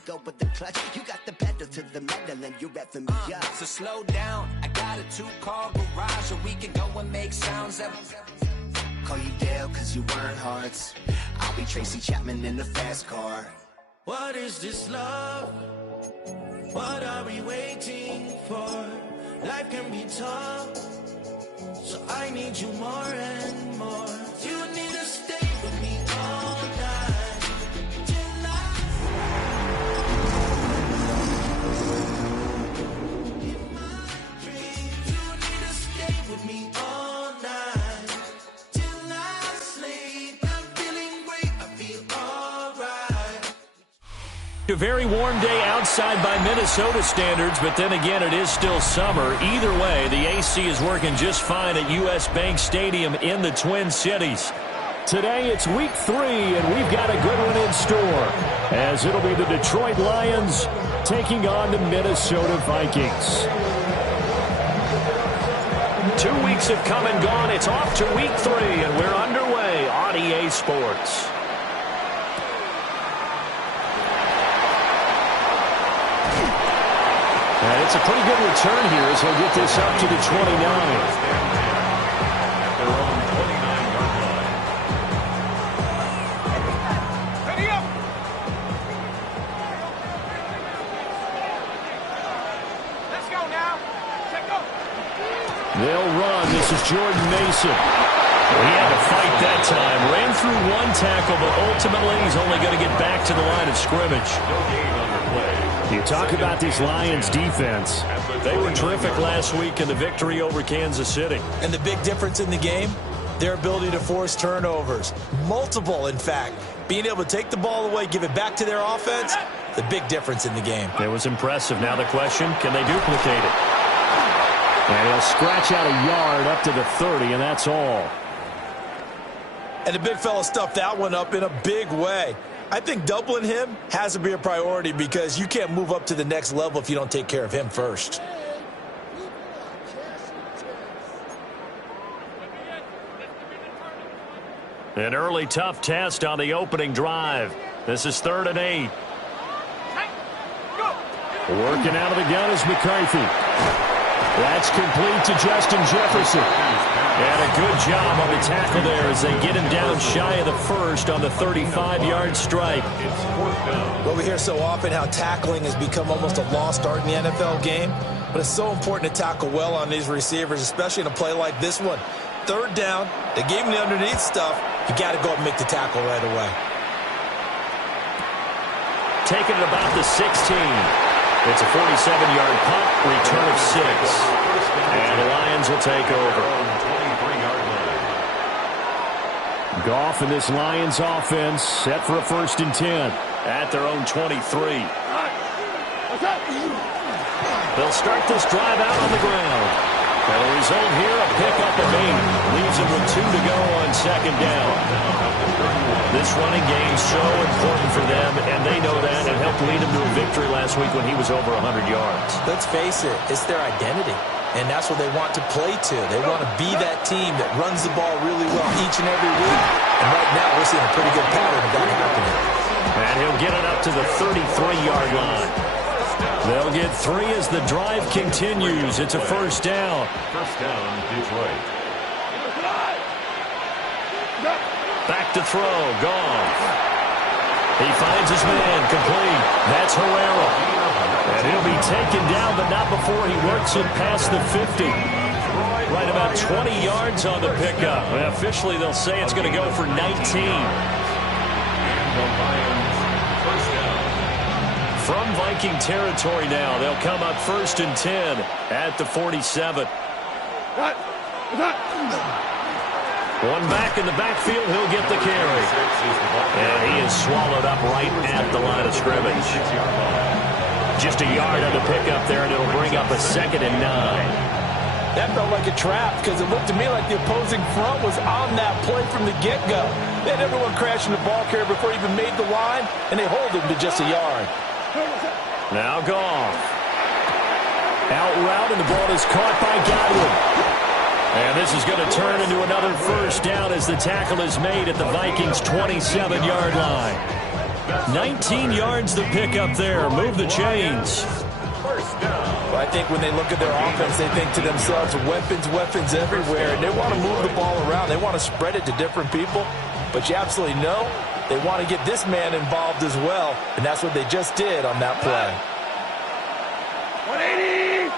let go with the clutch. You got the pedal to the metal and you're revving me up. So slow down, I got a 2-car garage, or we can go and make sounds that... Call you Dale cause you weren't hearts. I'll be Tracy Chapman in the fast car. What is this love? What are we waiting for? Life can be tough, so I need you more and more. You need to stay with me all night till in my dreams. You need to stay with me all night till I sleep. I'm feeling great, I feel alright. A very warm day outside by Minnesota standards, but then again, it is still summer. Either way, the AC is working just fine at U.S. Bank Stadium in the Twin Cities. Today, it's week 3, and we've got a good one in store, as it'll be the Detroit Lions taking on the Minnesota Vikings. 2 weeks have come and gone. It's off to week 3, and we're underway on EA Sports. And it's a pretty good return here as he'll get this up to the 29. Their own 29-yard line. Ready up! Let's go now. Check go. They'll run. This is Jordan Mason. He had to fight that time. Ran through one tackle, but ultimately he's only going to get back to the line of scrimmage. No gain on the play. You talk about this Lions defense. They were terrific last week in the victory over Kansas City. And the big difference in the game, their ability to force turnovers. Multiple, in fact. Being able to take the ball away, give it back to their offense, the big difference in the game. It was impressive. Now the question, can they duplicate it? And he'll scratch out a yard up to the 30, and that's all. And the big fella stuffed that one up in a big way. I think doubling him has to be a priority because you can't move up to the next level if you don't take care of him first. An early tough test on the opening drive. This is 3rd and 8. Working out of the gun is McCarthy. That's complete to Justin Jefferson. And a good job on the tackle there as they get him down shy of the first on the 35-yard strike. Well, we hear so often how tackling has become almost a lost art in the NFL game, but it's so important to tackle well on these receivers, especially in a play like this one. 3rd down, they gave him the underneath stuff. You got to go and make the tackle right away. Taking it about the 16. It's a 47-yard punt, return of 6. And the Lions will take over. Goff and this Lions offense set for a 1st and 10 at their own 23. They'll start this drive out on the ground. And the result here, a pickup of 8. Leaves them with 2 to go on 2nd down. This running game so important for them, and they know that, and helped lead them to a victory last week when he was over 100 yards. Let's face it, it's their identity, and that's what they want to play to. They want to be that team that runs the ball really well each and every week. And right now, we're seeing a pretty good pattern of that happening. And he'll get it up to the 33-yard line. They'll get 3 as the drive continues. It's a 1st down. 1st down, Detroit. Back to throw. Goff. He finds his man. Complete. That's Herrera. And he'll be taken down, but not before he works it past the 50. Right about 20 yards on the pickup. And officially, they'll say it's going to go for 19. And the Lions, 1st down. From Viking territory now, they'll come up 1st and 10 at the 47. One back in the backfield, he'll get the carry. And he is swallowed up right at the line of scrimmage. Just a yard on the pickup there, and it'll bring up a 2nd and 9. That felt like a trap because it looked to me like the opposing front was on that play from the get-go. They had everyone crashing the ball carrier before he even made the line, and they hold him to just a yard. Now Goff. Out route, and the ball is caught by Godwin. And this is going to turn into another 1st down as the tackle is made at the Vikings' 27-yard line. 19 yards to pick up there. Move the chains. Well, I think when they look at their offense, they think to themselves, weapons, weapons everywhere. And they want to move the ball around. They want to spread it to different people. But you absolutely know they want to get this man involved as well. And that's what they just did on that play. 180.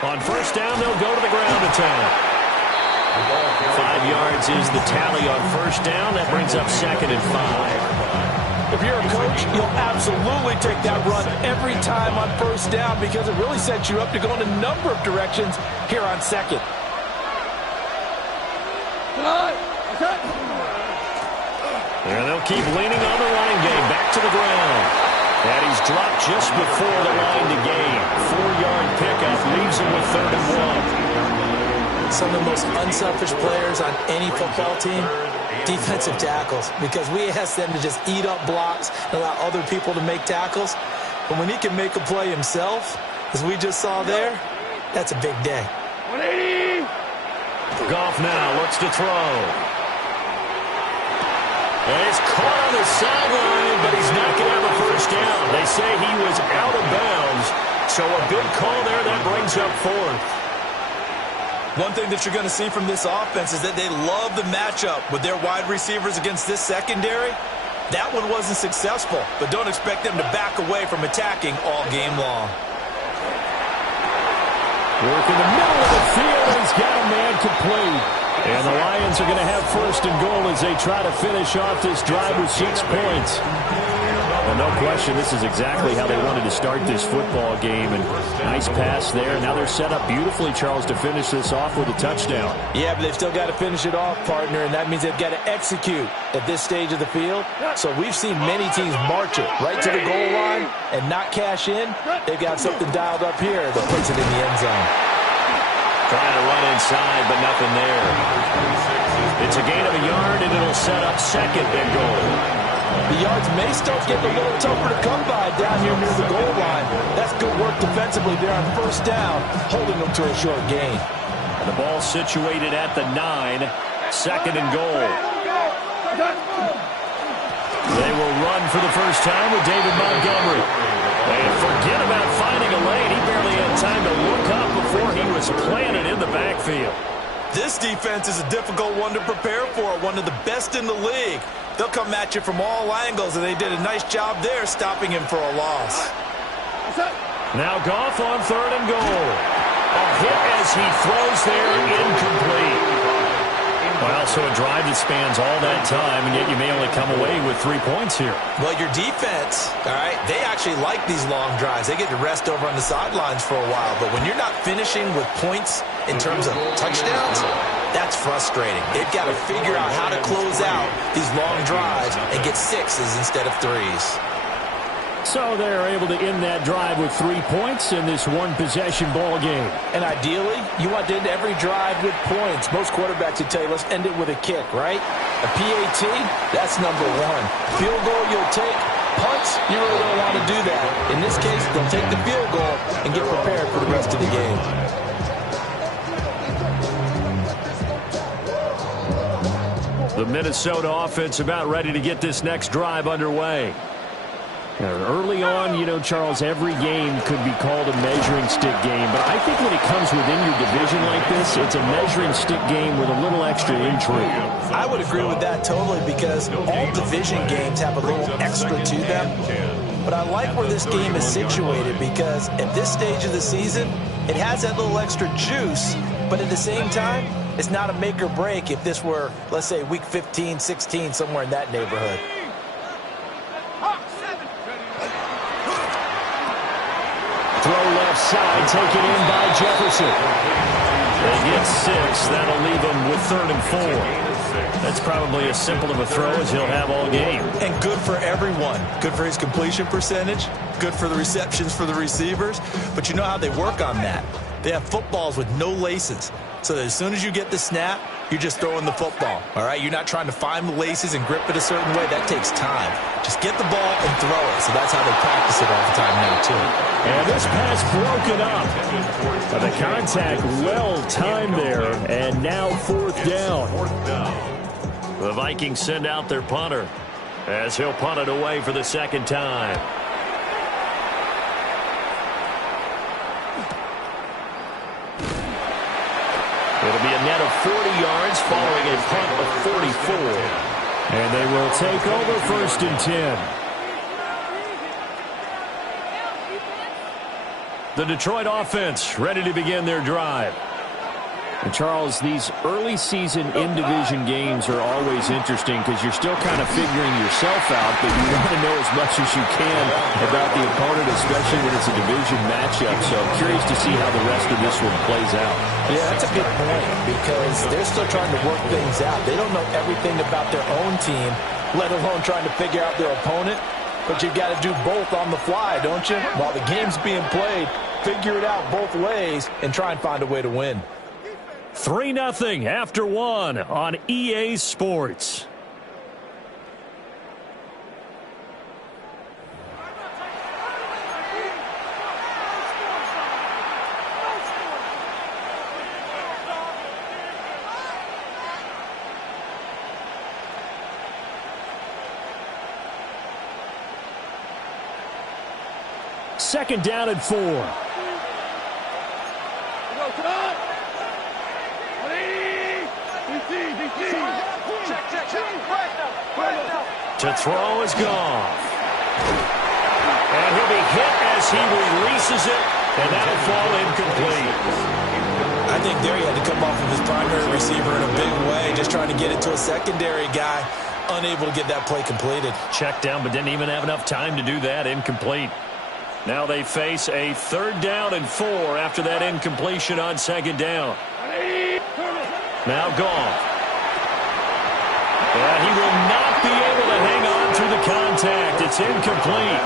On first down, they'll go to the ground attack. 5 yards is the tally on first down. That brings up 2nd and 5. If you're a coach, you'll absolutely take that run every time on first down because it really sets you up to go in a number of directions here on 2nd. And they'll keep leaning on the line game. Back to the ground. And he's dropped just before the line to gain. 4-yard pickup leaves him with 3rd and 1. Some of the most unselfish players on any football team, defensive tackles, because we ask them to just eat up blocks and allow other people to make tackles. But when he can make a play himself, as we just saw there, that's a big day. 180. Goff now looks to throw. And he's caught on the sideline, but he's not going to have a first down. They say he was out of bounds, so a big call there that brings up 4th. One thing that you're going to see from this offense is that they love the matchup with their wide receivers against this secondary. That one wasn't successful, but don't expect them to back away from attacking all game long. Work in the middle of the field, and he's got a man complete. And the Lions are going to have 1st and goal as they try to finish off this drive with 6 points. Well, no question, this is exactly how they wanted to start this football game. And nice pass there. Now they're set up beautifully, Charles, to finish this off with a touchdown. Yeah, but they've still got to finish it off, partner, and that means they've got to execute at this stage of the field. So we've seen many teams march it right to the goal line and not cash in. They've got something dialed up here that puts it in the end zone. Trying to run inside, but nothing there. It's a gain of a yard, and it'll set up 2nd and goal. The yards may start getting a little tougher to come by down here near the goal line. That's good work defensively there on first down, holding them to a short gain. And the ball situated at the 9, 2nd and goal. They will run for the first time with David Montgomery. And forget about finding a lane. He barely had time to look up before he was planted in the backfield. This defense is a difficult one to prepare for, one of the best in the league. They'll come at you from all angles, and they did a nice job there stopping him for a loss. Now Goff on 3rd and goal. A hit as he throws there, incomplete. Well, so a drive that spans all that time, and yet you may only come away with 3 points here. Well, your defense, all right, they actually like these long drives. They get to rest over on the sidelines for a while. But when you're not finishing with points in terms of touchdowns, that's frustrating. They've got to figure out how to close out these long drives and get 6s instead of 3s. So they're able to end that drive with 3 points in this one-possession ball game. And ideally, you want to end every drive with points. Most quarterbacks would tell you, let's end it with a kick, right? A PAT, that's number 1. Field goal you'll take. Punts, you really don't want to do that. In this case, they'll take the field goal and get prepared for the rest of the game. The Minnesota offense about ready to get this next drive underway. Early on, you know, Charles, every game could be called a measuring stick game. But I think when it comes within your division like this, it's a measuring stick game with a little extra intrigue. I would agree with that totally because all division games have a little extra to them. But I like where this game is situated because at this stage of the season, it has that little extra juice. But at the same time, it's not a make or break if this were, let's say, week 15, 16, somewhere in that neighborhood. Throw left side, taken in by Jefferson. They get 6. That'll leave them with 3rd and 4. That's probably as simple of a throw as he'll have all game. And good for everyone. Good for his completion percentage. Good for the receptions for the receivers. But you know how they work on that. They have footballs with no laces. So that as soon as you get the snap, you're just throwing the football, all right? You're not trying to find the laces and grip it a certain way. That takes time. Just get the ball and throw it. So that's how they practice it all the time now, too. And this pass broken up. The contact well-timed there, and now 4th down. The Vikings send out their punter. as he'll punt it away for the second time. It'll be a net of 40 yards following a punt of 44. And they will take over 1st and 10. The Detroit offense ready to begin their drive. And Charles, these early season in-division games are always interesting because you're still kind of figuring yourself out, but you want to know as much as you can about the opponent, especially when it's a division matchup. So I'm curious to see how the rest of this one plays out. Yeah, that's a good point because they're still trying to work things out. They don't know everything about their own team, let alone trying to figure out their opponent. But you've got to do both on the fly, don't you? While the game's being played, figure it out both ways and try and find a way to win. 3-0 after 1 on EA Sports. Second down and 4. To throw is gone. And he'll be hit as he releases it, and that'll fall incomplete. I think there he had to come off of his primary receiver in a big way, just trying to get it to a secondary guy, unable to get that play completed. Checked down, but didn't even have enough time to do that. Incomplete. Now they face a 3rd down and 4 after that incompletion on 2nd down. Now gone. And he will not be able to hang on to the contact. It's incomplete.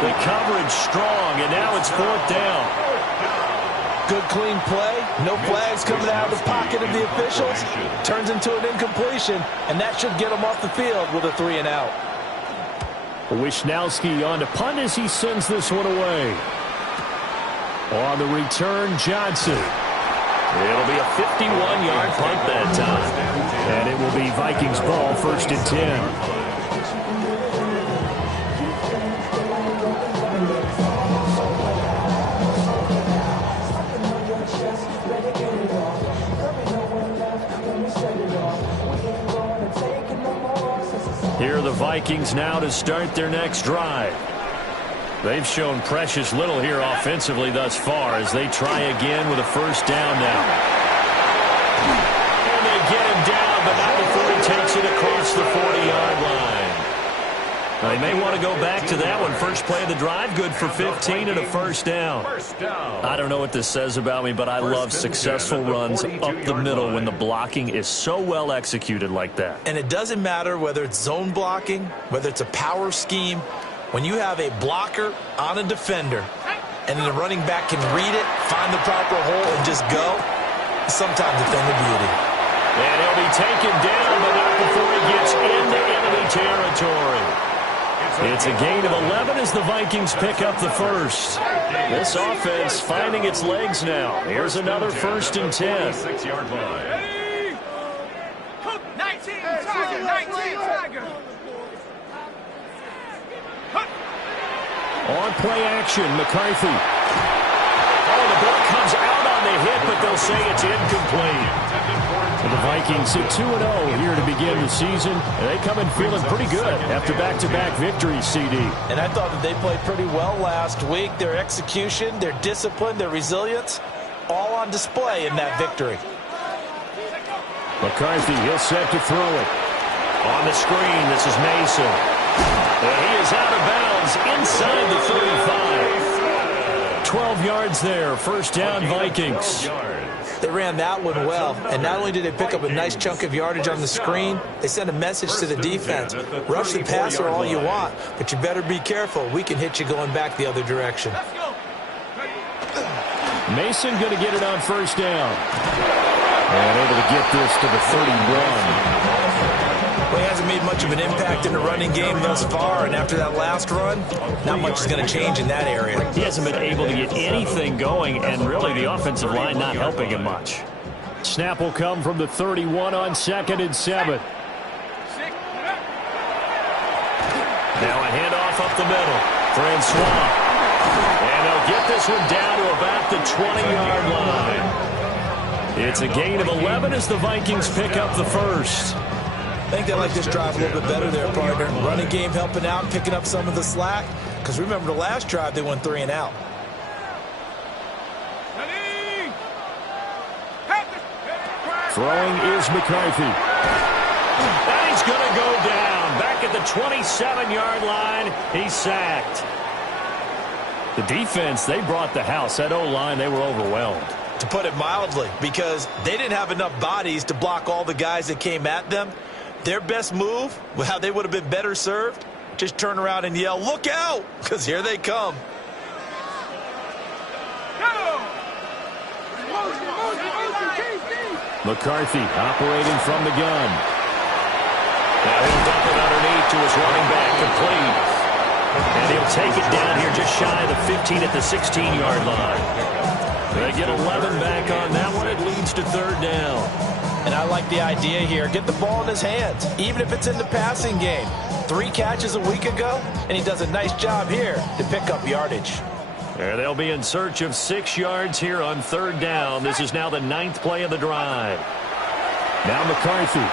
The coverage strong, and now it's 4th down. Good clean play. No flags coming out of the pocket of the officials. Turns into an incompletion, and that should get him off the field with a 3-and-out. Wisnowski on to punt as he sends this one away. On the return, Johnson. It'll be a 51-yard punt that time. And it will be Vikings ball, 1st and 10. Here are the Vikings now to start their next drive. They've shown precious little here offensively thus far as they try again with a 1st down now. And they get him down, but not before he takes it across the 40-yard line. Now, they may want to go back to that one. First play of the drive, good for 15 and a 1st down. I don't know what this says about me, but I love successful runs up the middle when the blocking is so well executed like that. And it doesn't matter whether it's zone blocking, whether it's a power scheme. When you have a blocker on a defender and then the running back can read it, find the proper hole, and just go, sometimes a thing of beauty. And he'll be taken down, but not before he gets into enemy territory. It's a gain of 11 as the Vikings pick up the 1st. This offense finding its legs now. Here's another 1st and 10. 6-yard line. 19, Tiger, 19, Tiger. On play action, McCarthy. Oh, the ball comes out on the hit, but they'll say it's incomplete. The Vikings at 2-0 here to begin the season. And they come in feeling pretty good after back-to-back victories, CD. And I thought that they played pretty well last week. Their execution, their discipline, their resilience, all on display in that victory. McCarthy, he'll set to throw it. On the screen, this is Mason. And he is out of bounds inside the 35. 12 yards there, 1st down Vikings. They ran that one well, and not only did they pick up a nice chunk of yardage on the screen, they sent a message to the defense. Rush the passer all you want, but you better be careful. We can hit you going back the other direction. Mason going to get it on 1st down. And able to get this to the 31. Well, he hasn't made much of an impact in the running game thus far, and after that last run, not much is going to change in that area. He hasn't been able to get anything going, and really the offensive line not helping him much. Snap will come from the 31 on 2nd and 7. half up the middle. Francois. And they'll get this one down to about the 20-yard line. It's a gain of 11 as the Vikings pick up the first. I think they like this drive a little bit better there, partner. Running game helping out, picking up some of the slack. Because remember the last drive, they went 3 and out. Throwing is McCarthy. And he's going to go down. Back at the 27-yard line, he's sacked. The defense, they brought the house. That O-line, they were overwhelmed. To put it mildly, because they didn't have enough bodies to block all the guys that came at them. Their best move, how they would have been better served, just turn around and yell, "Look out!" Because here they come. McCarthy operating from the gun. Now he'll dump it underneath to his running back, complete. And he'll take it down here just shy of the 15 at the 16-yard line. They get 11 back on that one. It leads to third down. And I like the idea here. Get the ball in his hands, even if it's in the passing game. 3 catches a week ago, and he does a nice job here to pick up yardage. And they'll be in search of 6 yards here on third down. This is now the 9th play of the drive. Now McCarthy.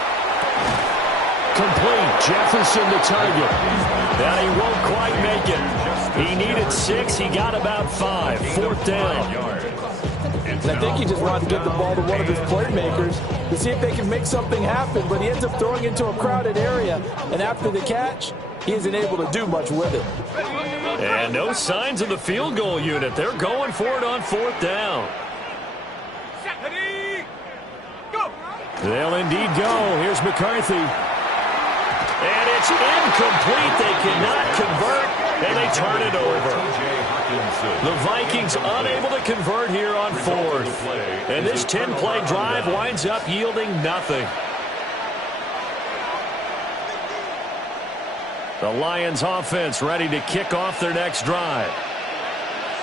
Complete. Jefferson the target. Now he won't quite make it. He needed 6. He got about 5. 4th down. And I think he just wanted to get the ball to one of his playmakers to see if they can make something happen, but he ends up throwing into a crowded area, and after the catch, he isn't able to do much with it. And no signs of the field goal unit. They're going for it on 4th down. They'll indeed go. Here's McCarthy. And it's incomplete. They cannot convert, and they turn it over. The Vikings unable to convert here on 4th. And this 10-play drive winds up yielding nothing. The Lions offense ready to kick off their next drive.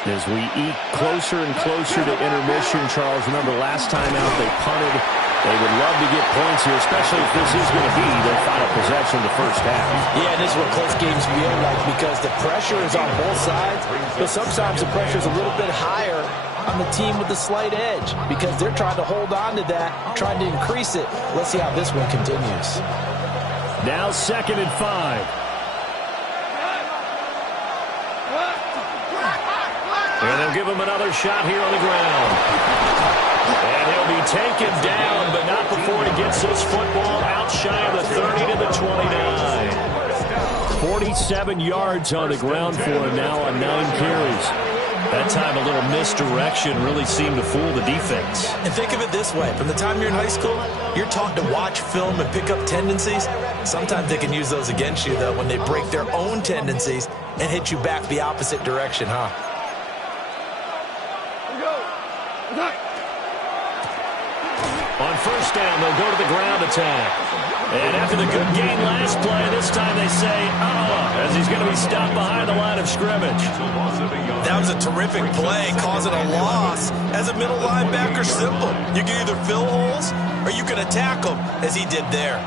As we eke closer and closer to intermission, Charles, remember last time out they punted. They would love to get points here, especially if this is going to be their final possession of the first half. Yeah, and this is what close games feel like because the pressure is on both sides, but sometimes the pressure is a little bit higher on the team with the slight edge because they're trying to hold on to that, trying to increase it. Let's see how this one continues. Now 2nd and 5. And they'll give him another shot here on the ground. And he'll be taken down, but not before he gets this football out shy of the 30 to the 29. 47 yards on the ground for him now on 9 carries. That time a little misdirection really seemed to fool the defense. And think of it this way. From the time you're in high school, you're taught to watch film and pick up tendencies. Sometimes they can use those against you, though, when they break their own tendencies and hit you back the opposite direction, huh? On 1st down, they'll go to the ground attack. And after the good gain last play, this time they say, as he's going to be stopped behind the line of scrimmage. That was a terrific play, causing a loss. As a middle linebacker, simple. You can either fill holes or you can attack them, as he did there.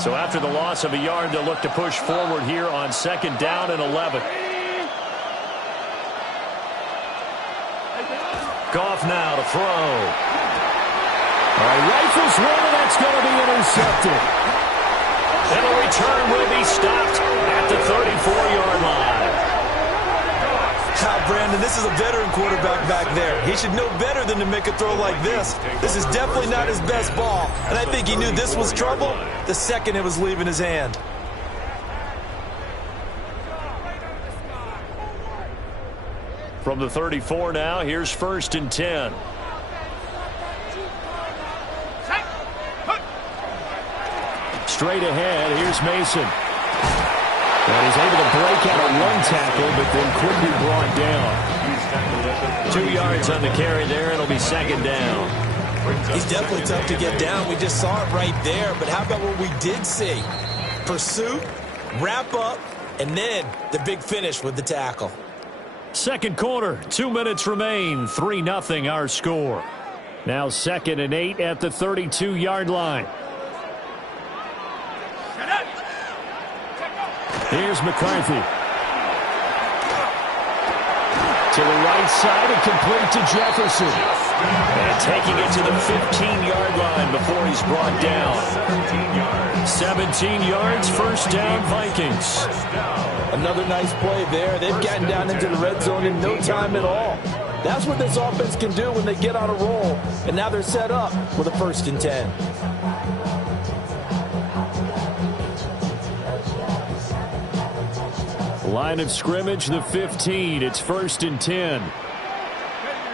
So after the loss of a yard, they'll look to push forward here on 2nd down and 11. Goff now to throw. All right, rifles one, and that's going to be intercepted. And a return will be stopped at the 34-yard line. Now, Brandon, this is a veteran quarterback back there. He should know better than to make a throw like this. This is definitely not his best ball, and I think he knew this was trouble the second it was leaving his hand. From the 34 now, here's 1st and 10. Straight ahead, here's Mason. And he's able to break out a 1 tackle, but then quickly brought down. 2 yards on the carry there. It'll be 2nd down. He's definitely tough to get down. We just saw it right there. But how about what we did see? Pursuit, wrap up, and then the big finish with the tackle. 2nd quarter, 2 minutes remain. 3-0 our score. Now 2nd and 8 at the 32-yard line. Here's McCarthy. To the right side and complete to Jefferson. And taking it to the 15-yard line before he's brought down. 17 yards, first down, Vikings. Another nice play there. They've gotten down into the red zone in no time at all. That's what this offense can do when they get on a roll. And now they're set up with a 1st and 10. Line of scrimmage, the 15. It's 1st and 10.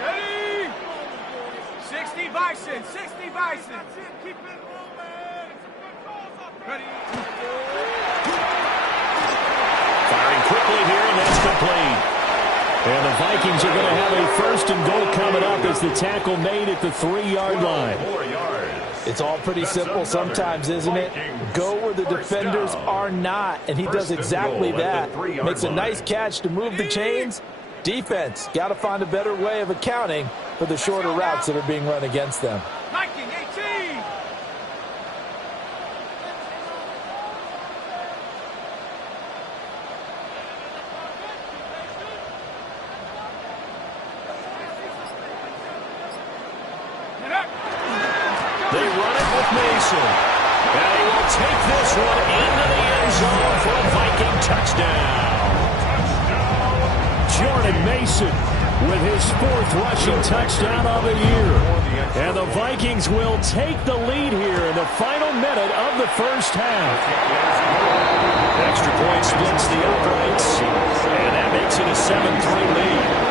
Ready? 60 Bison, 60 Bison. Keep it moving. Ready? Firing quickly here, and that's complete. And the Vikings are going to have a 1st and goal coming up as the tackle made at the 3-yard line. It's all pretty simple sometimes, isn't it? Go where the defenders are not, and he does exactly that. Makes a nice catch to move the chains. Defense, got to find a better way of accounting for the shorter routes that are being run against them. Viking 18. They run it with Mason. And he will take this one into the end zone for a Viking touchdown. Jordan Mason with his 4th rushing touchdown of the year. And the Vikings will take the lead here in the final minute of the first half. Extra point splits the uprights. And that makes it a 7-3 lead.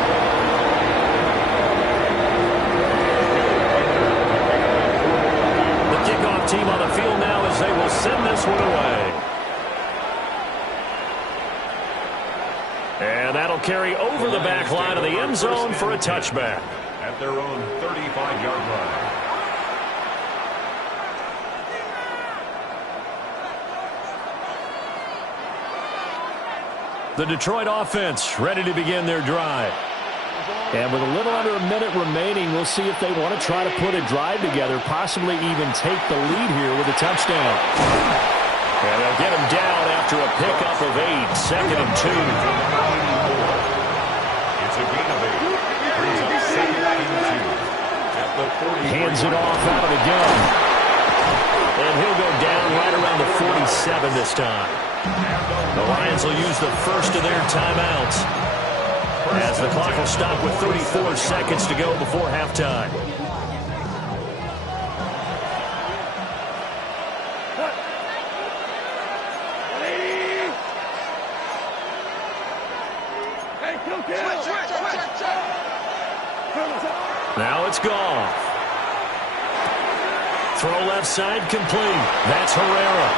Team on the field now as they will send this one away. And that'll carry over the back line of the end zone for a touchback. At their own 35-yard line. The Detroit offense ready to begin their drive. And with a little under a minute remaining, we'll see if they want to try to put a drive together, possibly even take the lead here with a touchdown. And they'll get him down after a pickup of 8, 2nd and 2. It's a gain of 8. Brings up 2nd and 2. At the 40. Hands it off out of the gun. And he'll go down right around the 47 this time. The Lions will use the first of their timeouts, as the clock will stop with 34 seconds to go before halftime. Now it's Goff. Throw left side complete. That's Herrera.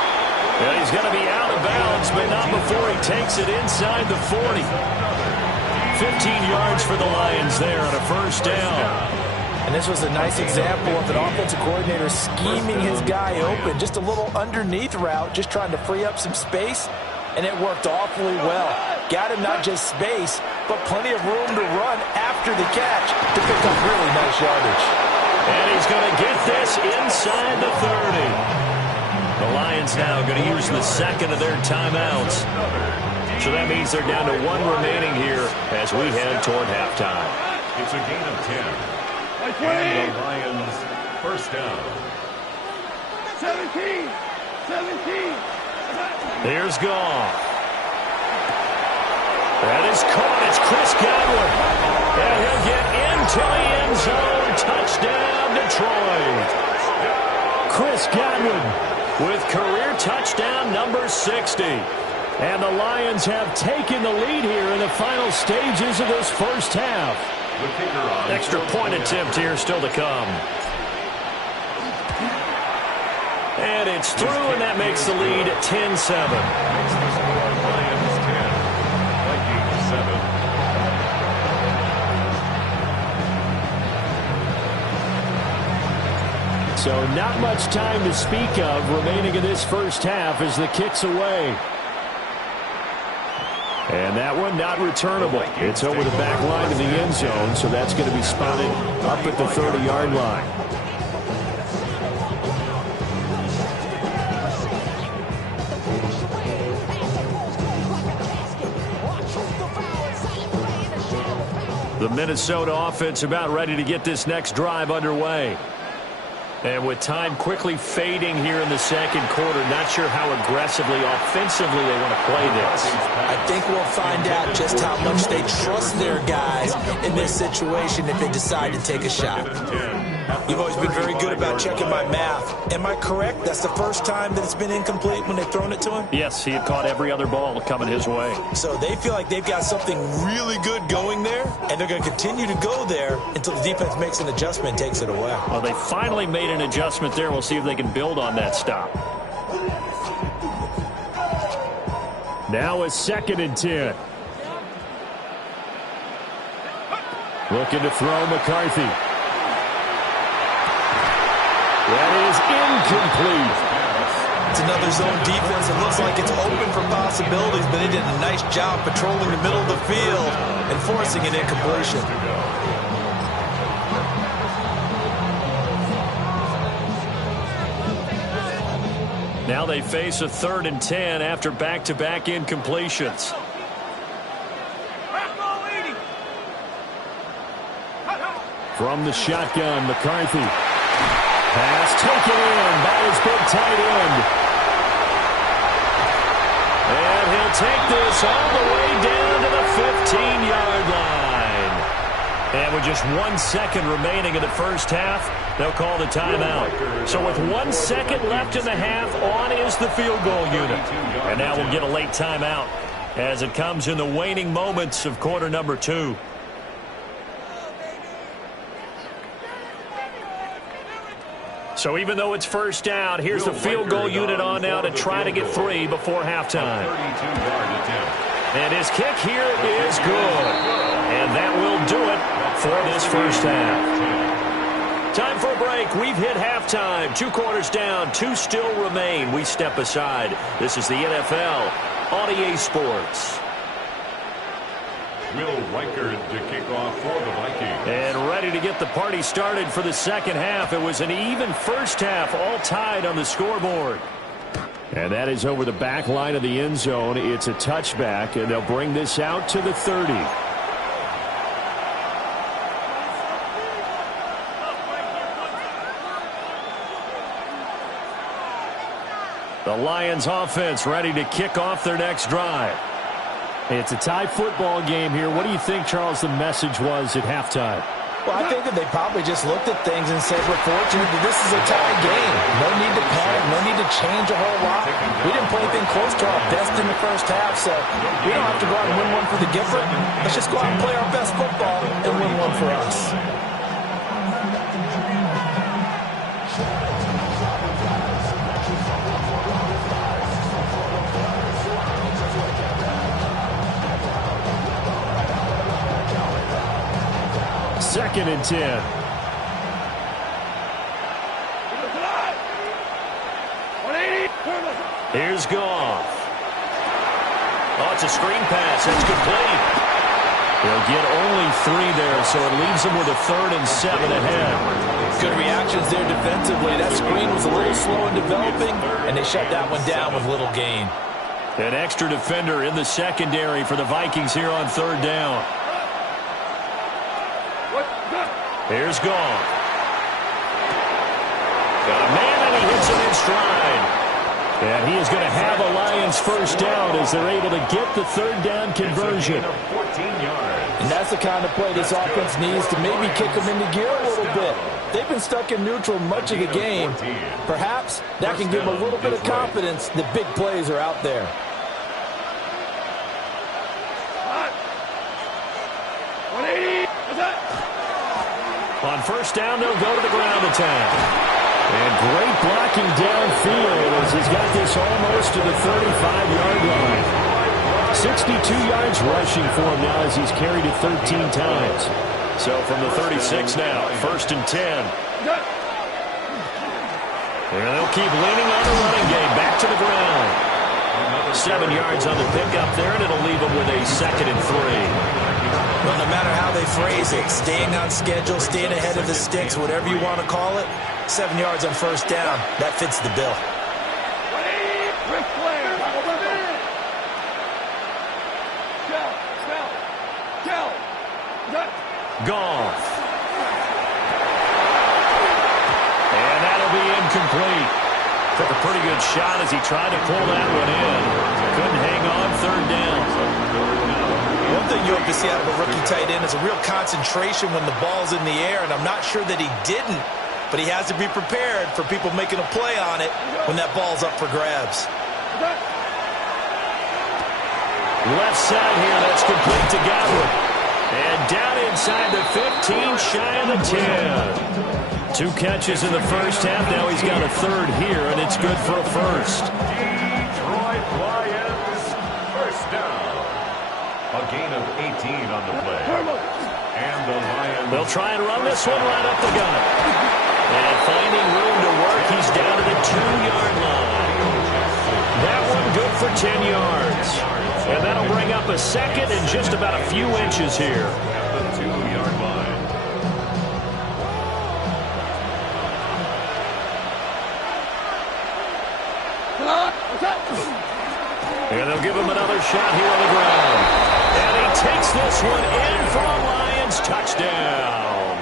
Yeah, he's going to be out of bounds, but not before he takes it inside the 40. 15 yards for the Lions there on a first down. And this was a nice example of an offensive coordinator scheming his guy open. Just a little underneath route, just trying to free up some space, and it worked awfully well. Got him not just space, but plenty of room to run after the catch to pick up really nice yardage. And he's going to get this inside the 30. The Lions now going to use the 2nd of their timeouts. So that means they're down to 1 remaining here as we head toward halftime. It's a gain of 10. And the Lions first down. 17. Here's Goff. That is caught. It's Chris Godwin. And he'll get into the end zone. Touchdown, Detroit. Chris Godwin with career touchdown number 60. And the Lions have taken the lead here in the final stages of this first half. Extra point attempt here still to come. And it's through, and that makes the lead 10-7. Lions 10, Vikings 7. So not much time to speak of remaining in this first half as the kick's away. And that one not returnable. It's over the back line of the end zone, so that's going to be spotted up at the 30-yard line. The Minnesota offense about ready to get this next drive underway. And with time quickly fading here in the second quarter, not sure how aggressively, offensively they want to play this. I think we'll find out just how much they trust their guys in this situation if they decide to take a shot. You've always been very good about checking my math. Am I correct? That's the first time that it's been incomplete when they've thrown it to him? Yes, he had caught every other ball coming his way. So they feel like they've got something really good going there, and they're going to continue to go there until the defense makes an adjustment and takes it away. Well, they finally made an adjustment there. We'll see if they can build on that stop. Now a 2nd and 10. Looking to throw McCarthy. That is incomplete. It's another zone defense. It looks like it's open for possibilities, but they did a nice job patrolling the middle of the field and forcing an incompletion. Now they face a 3rd and 10 after back-to-back incompletions. From the shotgun, McCarthy. Pass taken in by his big tight end. And he'll take this all the way down to the 15-yard line. And with just 1 second remaining in the first half, they'll call the timeout. So with 1 second left in the half, on is the field goal unit. And now we'll get a late timeout as it comes in the waning moments of quarter number 2. So even though it's first down, here's the field goal unit on now to try to get 3 before halftime. And his kick here is good. And that will do it for this first half. Time for a break. We've hit halftime. 2 quarters down, 2 still remain. We step aside. This is the NFL on EA Sports. Will Reichard to kick off for the Vikings. And ready to get the party started for the second half. It was an even first half, all tied on the scoreboard. And that is over the back line of the end zone. It's a touchback, and they'll bring this out to the 30. The Lions offense ready to kick off their next drive. It's a tie football game here. What do you think, Charles, the message was at halftime? Well, I think that they probably just looked at things and said, we're fortunate that this is a tie game. No need to panic. No need to change a whole lot. We didn't play anything close to our best in the first half, so we don't have to go out and win one for the giver. Let's just go out and play our best football and win one for us. Second and 10. Here's Goff. Oh, it's a screen pass. That's complete. They'll get only 3 there, so it leaves them with a 3rd and 7 ahead. Good reactions there defensively. That screen was a little slow in developing, and they shut that one down with little gain. An extra defender in the secondary for the Vikings here on 3rd down. Here's Goff. Got a man, and he hits him in stride. And he is going to have a Lions first down as they're able to get the 3rd down conversion. And that's the kind of play this offense needs to maybe kick them into gear a little bit. They've been stuck in neutral much of the game. Perhaps that can give them a little bit of confidence that big plays are out there. On first down, they'll go to the ground attack. And great blocking downfield as he's got this almost to the 35-yard line. 62 yards rushing for him now as he's carried it 13 times. So from the 36 now, 1st and 10. And they'll keep leaning on the running game. Back to the ground. 7 yards on the pickup there, and it'll leave them with a 2nd and 3. Well, no matter how they phrase it, staying on schedule, staying ahead of the sticks, whatever you want to call it, 7 yards on first down, that fits the bill. Goff. And that'll be incomplete. Took a pretty good shot as he tried to pull that one in. Couldn't hang on, third down. One thing you hope to see out of a rookie tight end is a real concentration when the ball's in the air, and I'm not sure that he didn't, but he has to be prepared for people making a play on it when that ball's up for grabs. Left side here, that's complete to Godwin. And down inside the 15, shy of the 10. 2 catches in the first half. Now he's got a third here, and it's good for a first. Detroit Lions, first down. A gain of 18 on the play. And the Lions... They'll try and run this one right up the gut. And finding room to work, he's down to the 2-yard line. That one good for 10 yards. And that'll bring up a second and just about a few inches here. At the 2-yard line. And they'll give him another shot here on the ground. And he takes this one in for a Lions touchdown.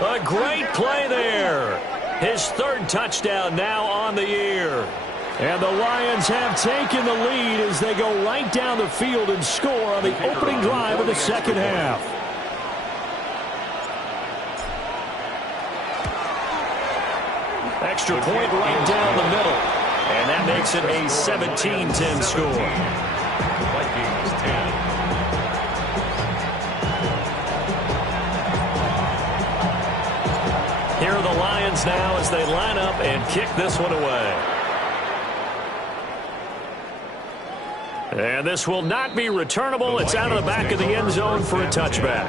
A great play there. His third touchdown now on the year. And the Lions have taken the lead as they go right down the field and score on the opening drive of the second half. Extra point right down the middle. And that makes it a 17-10 score. Vikings 10. Here are the Lions now as they line up and kick this one away. And this will not be returnable. It's out of the back of the end zone for a touchback.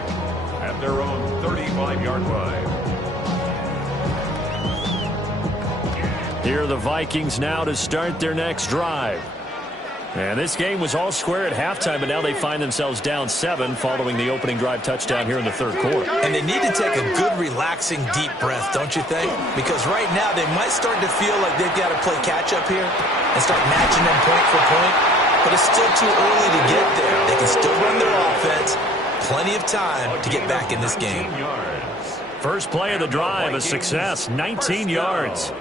At their own 35-yard line. Here are the Vikings now to start their next drive. And this game was all square at halftime, but now they find themselves down 7 following the opening drive touchdown here in the third quarter. And they need to take a good, relaxing, deep breath, don't you think? Because right now they might start to feel like they've got to play catch-up here and start matching them point for point. But it's still too early to get there. They can still run their offense. Plenty of time to get back in this game. First play of the drive, a success, 19 yards.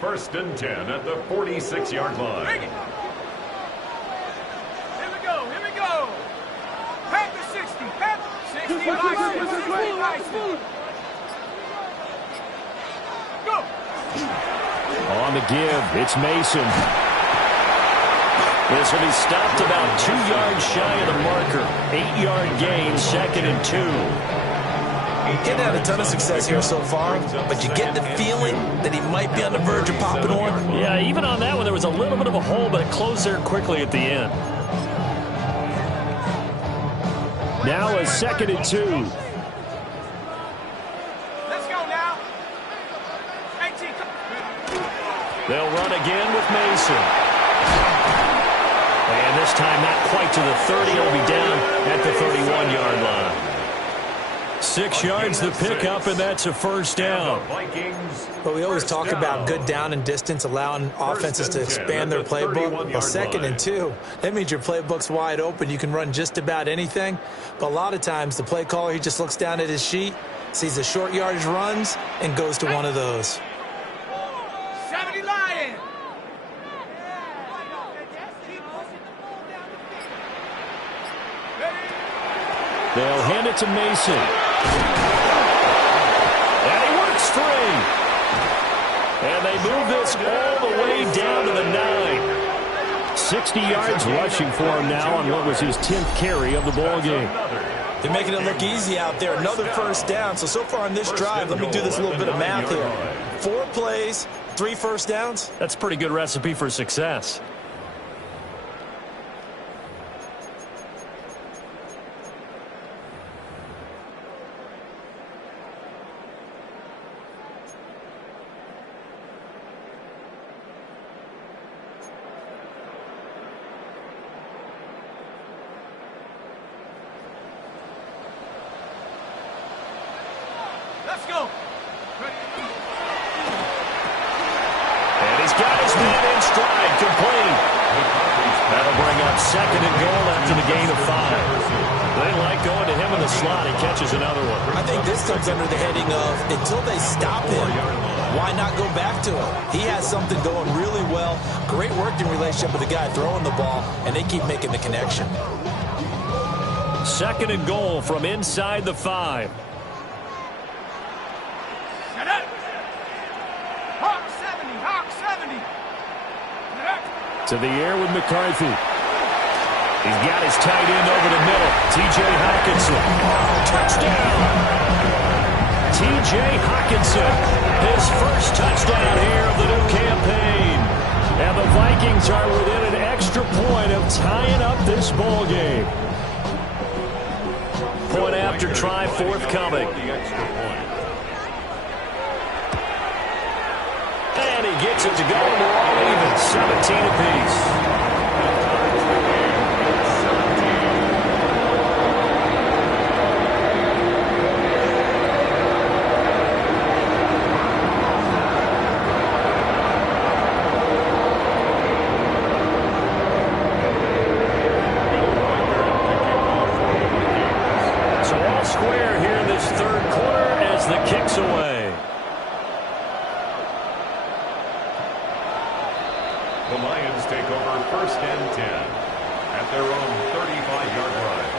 First and 10 at the 46-yard line. Here we go, here we go. Pack the 60, pack 60 license, 60 license. Go. On the give, it's Mason. This will be stopped about 2 yards shy of the marker. 8-yard gain, second and 2. Getting had a ton of success here so far, but you get the feeling that he might be on the verge of popping one. Yeah, even on that one, there was a little bit of a hole, but it closed there quickly at the end. Now a second and 2. Let's go now. 18. They'll run again with Mason. And this time not quite to the 30. It'll be down at the 31-yard line. 6 yards the pickup, and that's a first down. But we always talk about good down and distance, allowing offenses to expand their playbook. Well, second and 2, that means your playbook's wide open. You can run just about anything. But a lot of times, the play caller, he just looks down at his sheet, sees the short yardage runs, and goes to one of those. 70 Lions. They'll hand it to Mason. And he works free. And they move this all the way down to the 9. 60 yards rushing for him now on what was his 10th carry of the ball game. They're making it look easy out there. Another first down. So far on this drive, let me do this little bit of math here. 4 plays, 3 first downs. That's a pretty good recipe for success. Let's go. And he's got his man in stride, complete. That'll bring up second and goal after the gain of 5. They like going to him in the slot, he catches another one. I think this comes under the heading of, until they stop him, why not go back to him? He has something going really well. Great working relationship with the guy throwing the ball, and they keep making the connection. 2nd and goal from inside the 5. Set up. Hawk 70, Hawk 70. Set up. To the air with McCarthy. He's got his tight end over the middle. T.J. Hockenson. Touchdown. T.J. Hockenson. His first touchdown here of the new campaign. And the Vikings are within an extra point of tying up this ball game. Point after try forthcoming. And he gets it to go. Even 17 apiece. The Lions take over 1st and 10 at their own 35-yard line.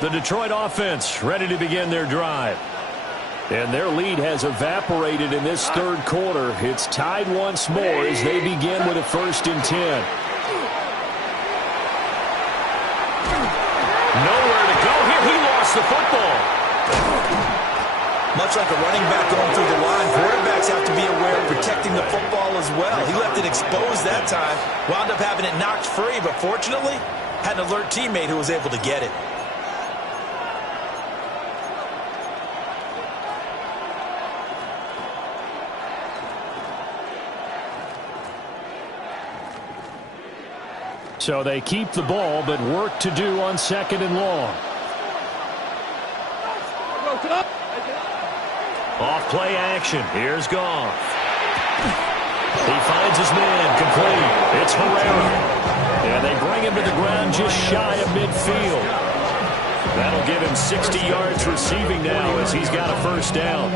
The Detroit offense ready to begin their drive. And their lead has evaporated in this 3rd quarter. It's tied once more as they begin with a 1st and 10. Nowhere to go here. He lost the football. Much like a running back going through the line, quarterbacks have to be aware of protecting the football as well. He left it exposed that time, wound up having it knocked free, but fortunately, had an alert teammate who was able to get it. So they keep the ball, but work to do on 2nd and long. Off play action. Here's Goff. He finds his man complete. It's Herrera. And they bring him to the ground just shy of midfield. That'll give him 60 yards receiving now as he's got a 1st down.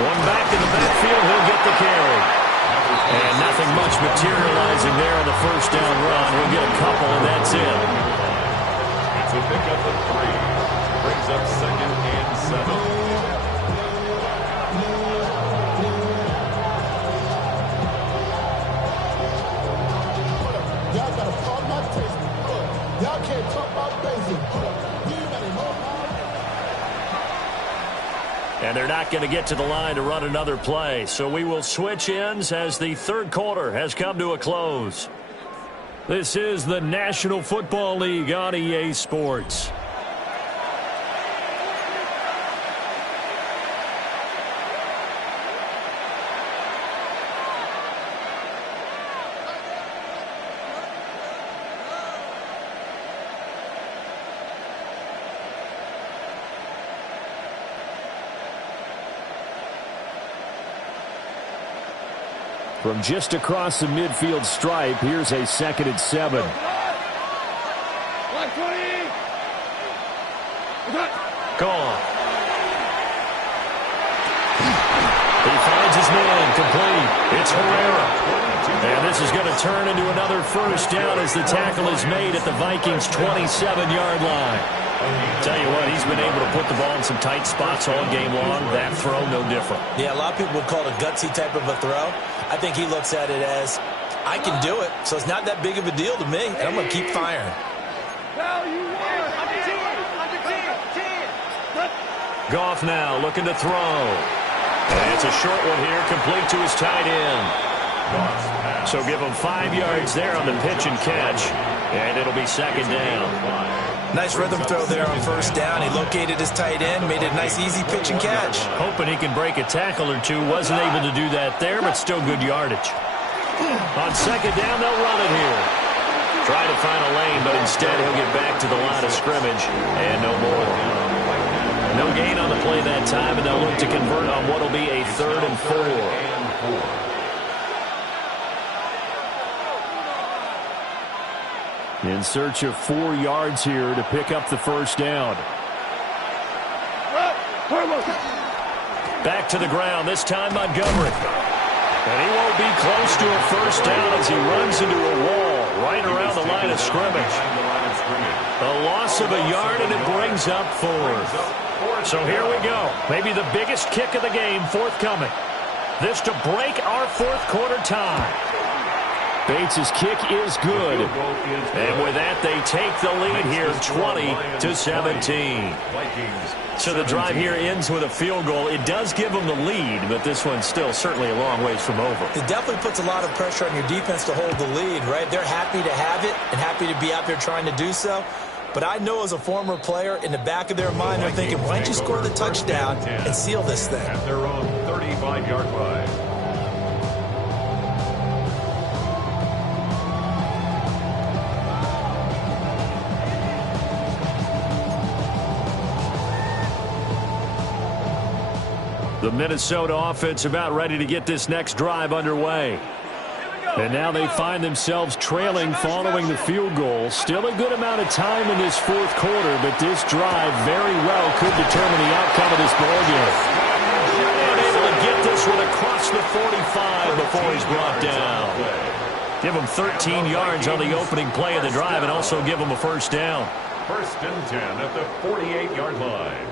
One back in the backfield, he'll get the carry. And nothing much materializing there on the 1st down run. He'll get a couple, and that's it. It's a pickup of 3. Brings up 2nd and 7. Y'all got to call my taste. Y'all can't talk about basic. And they're not going to get to the line to run another play. So we will switch ends as the 3rd quarter has come to a close. This is the National Football League on EA Sports. From just across the midfield stripe, here's a 2nd and 7. Gone. He finds his man complete. It's Herrera. And this is going to turn into another 1st down as the tackle is made at the Vikings' 27-yard line. Tell you what, he's been able to put the ball in some tight spots all game long. That throw, no different. Yeah, a lot of people would call it a gutsy type of a throw. I think he looks at it as, I can do it, so it's not that big of a deal to me, and I'm going to keep firing. Goff now looking to throw. And it's a short one here, complete to his tight end. So give him 5 yards there on the pitch and catch, and it'll be 2nd down. Nice rhythm throw there on 1st down. He located his tight end, made it a nice easy pitch and catch. Hoping he can break a tackle or two. Wasn't able to do that there, but still good yardage. On 2nd down, they'll run it here. Try to find a lane, but instead he'll get back to the line of scrimmage and no more. No gain on the play that time, and they'll look to convert on what will be a 3rd and 4. In search of 4 yards here to pick up the first down. Back to the ground, this time Montgomery. And he won't be close to a first down as he runs into a wall right around the line of scrimmage. A loss of a yard, and it brings up 4th. So here we go. Maybe the biggest kick of the game forthcoming. This to break our 4th quarter tie. Bates' kick is good. And with that, they take the lead here, 20-17. So the drive here ends with a field goal. It does give them the lead, but this one's still certainly a long ways from over. It definitely puts a lot of pressure on your defense to hold the lead, right? They're happy to have it and happy to be out there trying to do so. But I know as a former player, in the back of their mind, they're thinking, why don't you score the touchdown and seal this thing? At their own 35-yard line. The Minnesota offense about ready to get this next drive underway. And now they find themselves trailing following the field goal. Still a good amount of time in this 4th quarter, but this drive very well could determine the outcome of this ballgame. And able to get this one across the 45 before he's brought down. Give him 13 yards on the opening play of the drive and also give him a first down. 1st and 10 at the 48-yard line.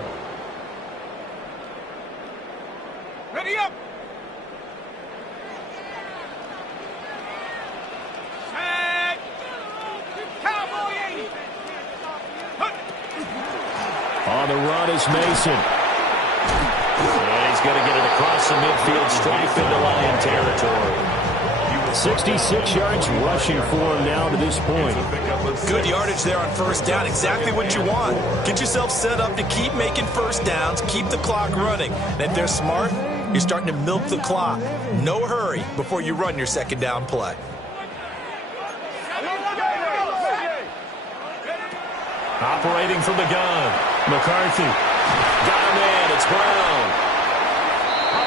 Ready up. Set. Cowboy 80. On the run is Mason. And he's going to get it across the midfield stripe into Lion territory. 66 yards rushing for him now to this point. Good yardage there on first down. Exactly what you want. Get yourself set up to keep making first downs, keep the clock running. And if they're smart, you're starting to milk the clock. No hurry before you run your second down play. Operating from the gun, McCarthy. Got a man, it's Brown.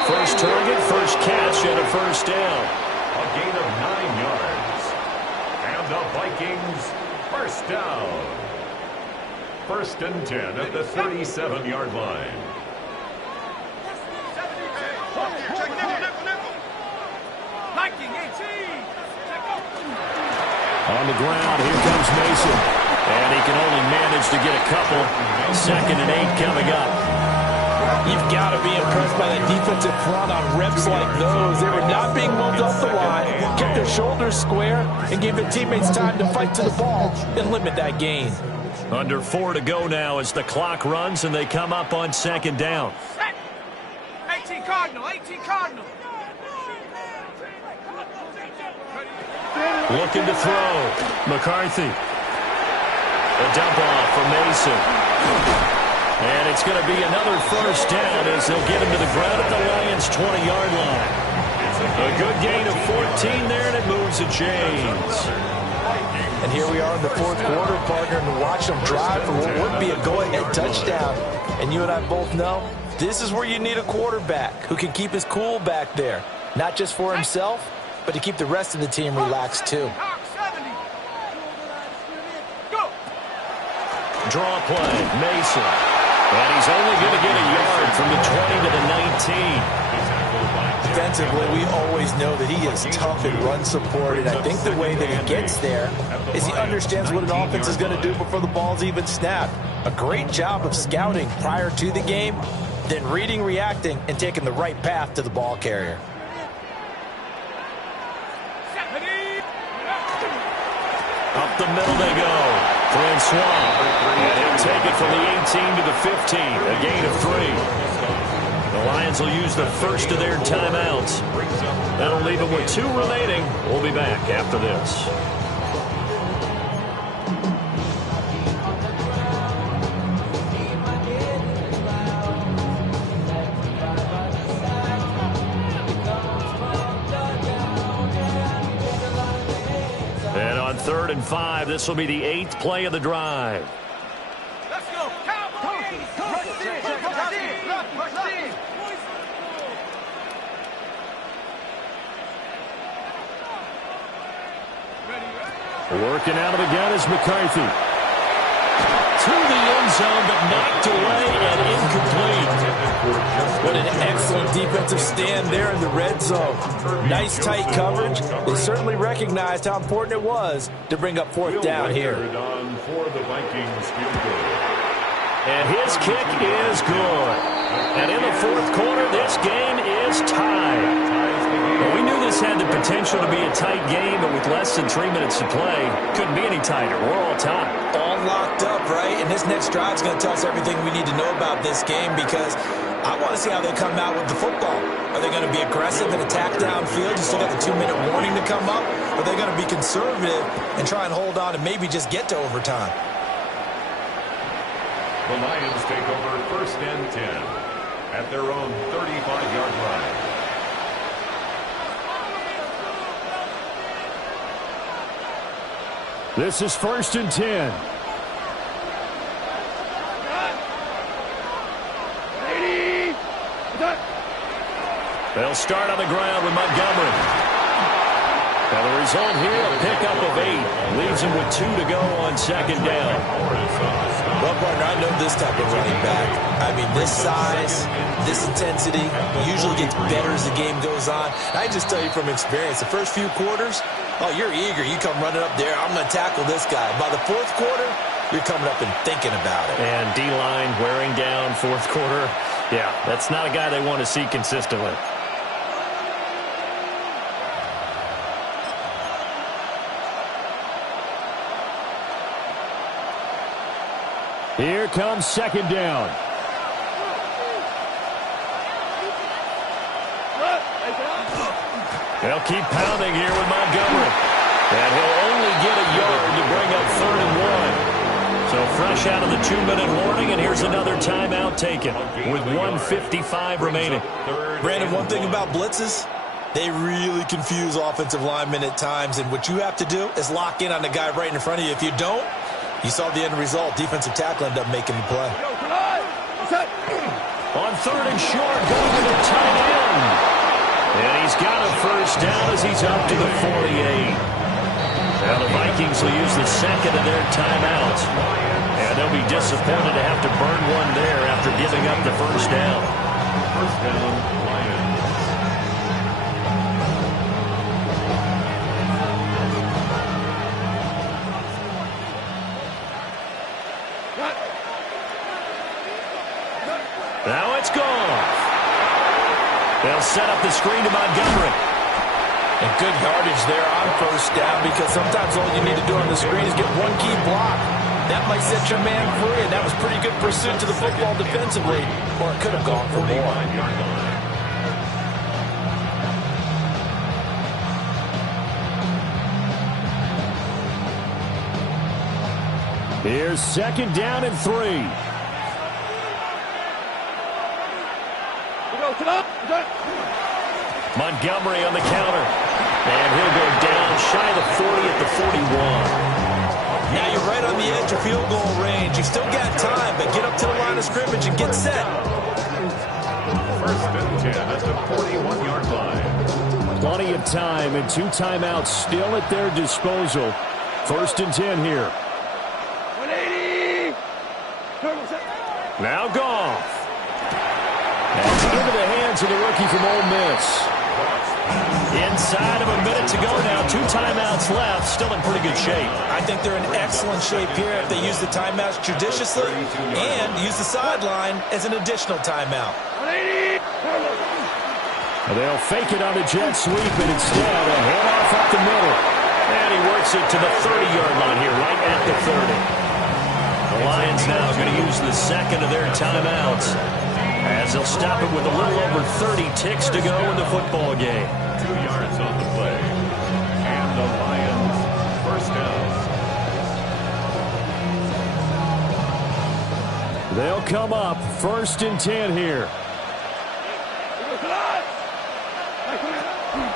First target, first catch, and a first down. A gain of 9 yards. And the Vikings, first down. 1st and 10 at the 37-yard line. On the ground, here comes Mason. And he can only manage to get a couple. 2nd and 8 coming up. You've got to be impressed by that defensive front on reps like those. They were not being moved off the line, kept their shoulders square, and gave their teammates time to fight to the ball and limit that gain. Under 4 to go now as the clock runs and they come up on 2nd down. 18 Cardinal, 18 Cardinal. Looking to throw. McCarthy. A dump off for Mason. And it's going to be another first down as they'll get him to the ground at the Lions' 20-yard line. A good gain of 14 there, and it moves the chains. And here we are in the 4th quarter, partner, and watch them drive for what would be a go-ahead touchdown. And you and I both know this is where you need a quarterback who can keep his cool back there, not just for himself, but to keep the rest of the team relaxed too. Draw play, Mason. And he's only going to get a yard from the 20 to the 19. Defensively, we always know that he is tough and run supported. I think the way that he gets there is he understands what an offense is going to do before the ball's even snapped. A great job of scouting prior to the game, then reading, reacting, and taking the right path to the ball carrier. Up the middle they go. Francois. And he'll take it from the 18 to the 15. A gain of 3. The Lions will use the first of their timeouts. That'll leave them with 2 remaining. We'll be back after this. On 3rd and 5, this will be the 8th play of the drive. Let's go. Cowboys. Rush in. Working out of the gun is McCarthy. To the end zone, but knocked away and incomplete. What an excellent defensive stand there in the red zone. Nice tight coverage. They certainly recognized how important it was to bring up 4th down here. And his kick is good. And in the 4th quarter, this game is tied. Well, we knew this had the potential to be a tight game, but with less than 3 minutes to play, couldn't be any tighter. We're all tied. All locked up, right? And this next drive is going to tell us everything we need to know about this game, because I want to see how they come out with the football. Are they going to be aggressive and attack downfield? You still got the 2-minute warning to come up? Or are they going to be conservative and try and hold on and maybe just get to overtime? The Lions take over 1st and 10 at their own 35-yard line. This is 1st and 10. They'll start on the ground with Montgomery. Now the result here, a pickup of 8. Leaves him with 2 to go on 2nd down. Well, partner, I know this type of running back. I mean, this size, this intensity usually gets better as the game goes on. I just tell you from experience, the first few quarters, oh, you're eager. You come running up there. I'm going to tackle this guy. By the 4th quarter, you're coming up and thinking about it. And D-line wearing down 4th quarter. Yeah, that's not a guy they want to see consistently. Here comes 2nd down. They'll keep pounding here with Montgomery. And he'll only get a yard to bring up 3rd and 1. So fresh out of the 2-minute warning, and here's another timeout taken with 1:55 remaining. Brandon, one thing about blitzes, they really confuse offensive linemen at times, and what you have to do is lock in on the guy right in front of you. If you don't, you saw the end result. Defensive tackle ended up making the play. On 3rd and short, going to the tight end. And he's got a 1st down as he's up to the 48. Now the Vikings will use the 2nd of their timeouts. And they'll be disappointed to have to burn one there after giving up the 1st down. 1st down, Lions. Now it's gone. They'll set up the screen to Montgomery. And good yardage there on 1st down, because sometimes all you need to do on the screen is get one key block. That might set your man free, and that was pretty good pursuit to the football defensively, or it could have gone for more. Here's 2nd down and 3. Montgomery on the counter. And he'll go down shy of the 40 at the 41. Now you're right on the edge of field goal range. You've still got time, but get up to the line of scrimmage and get set. 1st and 10 at the 41-yard line. Plenty of time and 2 timeouts still at their disposal. 1st and 10 here. 180. Now Goff. That's into the hands of the rookie from Ole Miss. Inside of a minute to go now. 2 timeouts left. Still in pretty good shape. I think they're in excellent shape here if they use the timeouts judiciously and use the sideline as an additional timeout. 180. They'll fake it on a jet sweep, and instead a handoff up the middle. And he works it to the 30-yard line here, right at the 30. The Lions now going to use the 2nd of their timeouts, as they'll stop it with a little over 30 ticks to go in the football game. 2 yards on the play. And the Lions 1st down. They'll come up 1st and 10 here.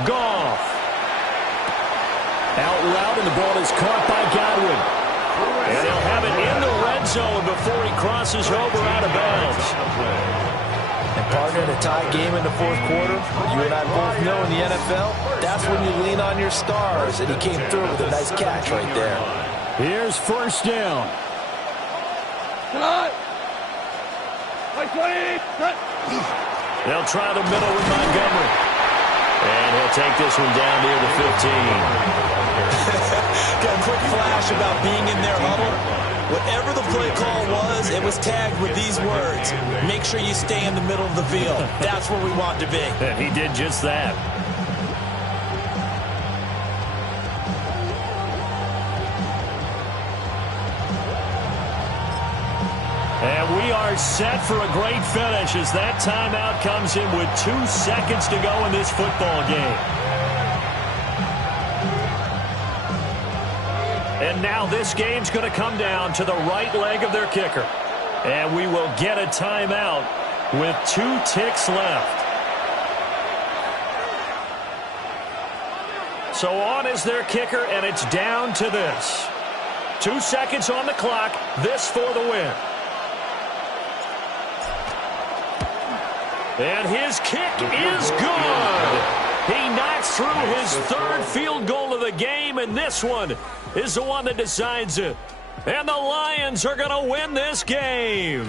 Goff. Out route, and the ball is caught by Godwin. And they'll have it in the red zone before he crosses over out of bounds. And partner, in a tie game in the fourth quarter, you and I both know in the NFL, that's when you lean on your stars, and he came through with a nice catch right there. Here's first down. They'll try the middle with Montgomery. And he'll take this one down near the 15. Got a quick flash about being in their huddle. Whatever the play call was, it was tagged with these words: make sure you stay in the middle of the field. That's where we want to be. And he did just that. And we are set for a great finish as that timeout comes in with 2 seconds to go in this football game. And now this game's going to come down to the right leg of their kicker. And we will get a timeout with 2 ticks left. So on is their kicker, and it's down to this. 2 seconds on the clock, this for the win. And his kick is good. He knocks through his 3rd field goal of the game, and this one is the one that decides it. And the Lions are going to win this game.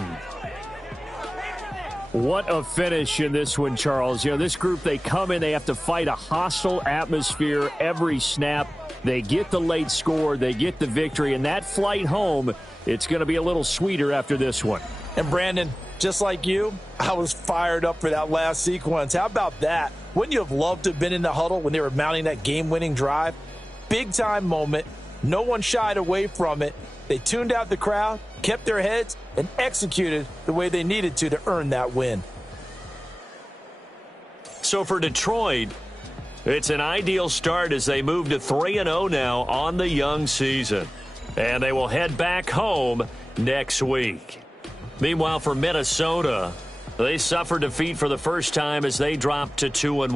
What a finish in this one, Charles. You know, this group, they come in, they have to fight a hostile atmosphere every snap. They get the late score, they get the victory, and that flight home, it's going to be a little sweeter after this one. And Brandon, just like you, I was fired up for that last sequence. How about that? Wouldn't you have loved to have been in the huddle when they were mounting that game-winning drive? Big-time moment. No one shied away from it. They tuned out the crowd, kept their heads, and executed the way they needed to earn that win. So for Detroit, it's an ideal start as they move to 3-0 now on the young season. And they will head back home next week. Meanwhile, for Minnesota, they suffered defeat for the first time as they dropped to 2-1.